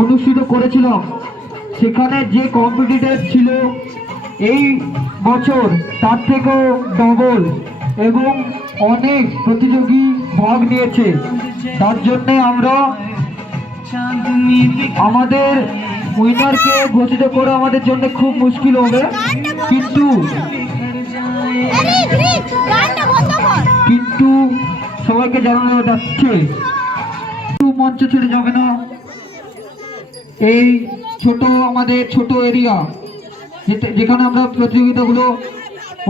অনুষ্ঠিত করেছিলাম, সেখানে যে কম্পিটিটর ছিল এই বছর তার থেকেও ডবল এবং অনেক প্রতিযোগী ভাগ নিয়েছে। তার জন্যে আমরা আমাদের উইনারকে ঘোষিত করা আমাদের জন্য খুব মুশকিল হবে, কিন্তু সবাইকে জানানো যাচ্ছে মঞ্চ ছেড়ে যাবে না। এই আমাদের ছোট এরিয়া যেখানে আমরা প্রতিযোগিতাগুলো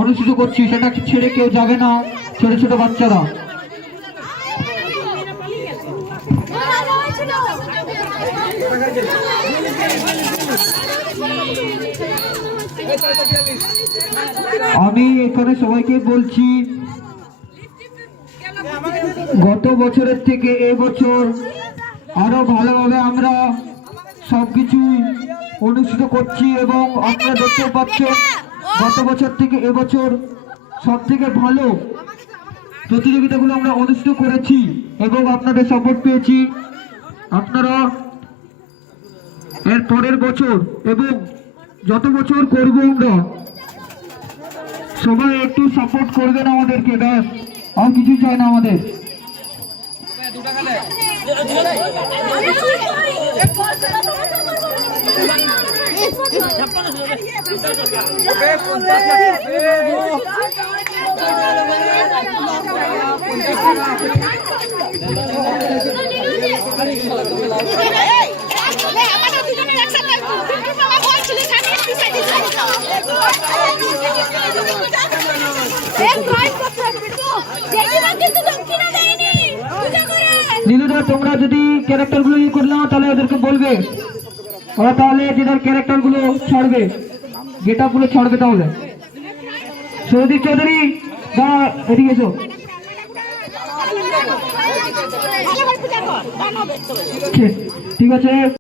অনুষ্ঠিত করছি সেটা ছেড়ে কেউ যাবে না। ছোট ছোট বাচ্চারা আমি এখানে সবাইকে বলছি, গত বছরের থেকে এবছর আরো ভালোভাবে আমরা সবকিছু অনুষ্ঠিত করছি এবং আপনারা দেখতে পাচ্ছেন গত বছর থেকে এবছর সব থেকে ভালো প্রতিযোগিতাগুলো আমরা অনুষ্ঠিত করেছি এবং আপনাদের সাপোর্ট পেয়েছি। আপনারা এর পরের বছর এবং যত বছর করবো আমরা সবাই একটু সাপোর্ট করবেন আমাদেরকে, ব্যাস আর কিছু চাই না আমাদের। নীলুদা, তোমরা যদি ক্যারেক্টার গুলো ইয়ে করলে তাহলে ওদেরকে বলবে, ওরা তাহলে যেটার ক্যারেক্টার গুলো ছাড়বে, গেট আপ গুলো ছাড়বে। তাহলে সৌদীপ চৌধুরী দাঁড়া, এদিকে এসো। ঠিক আছে।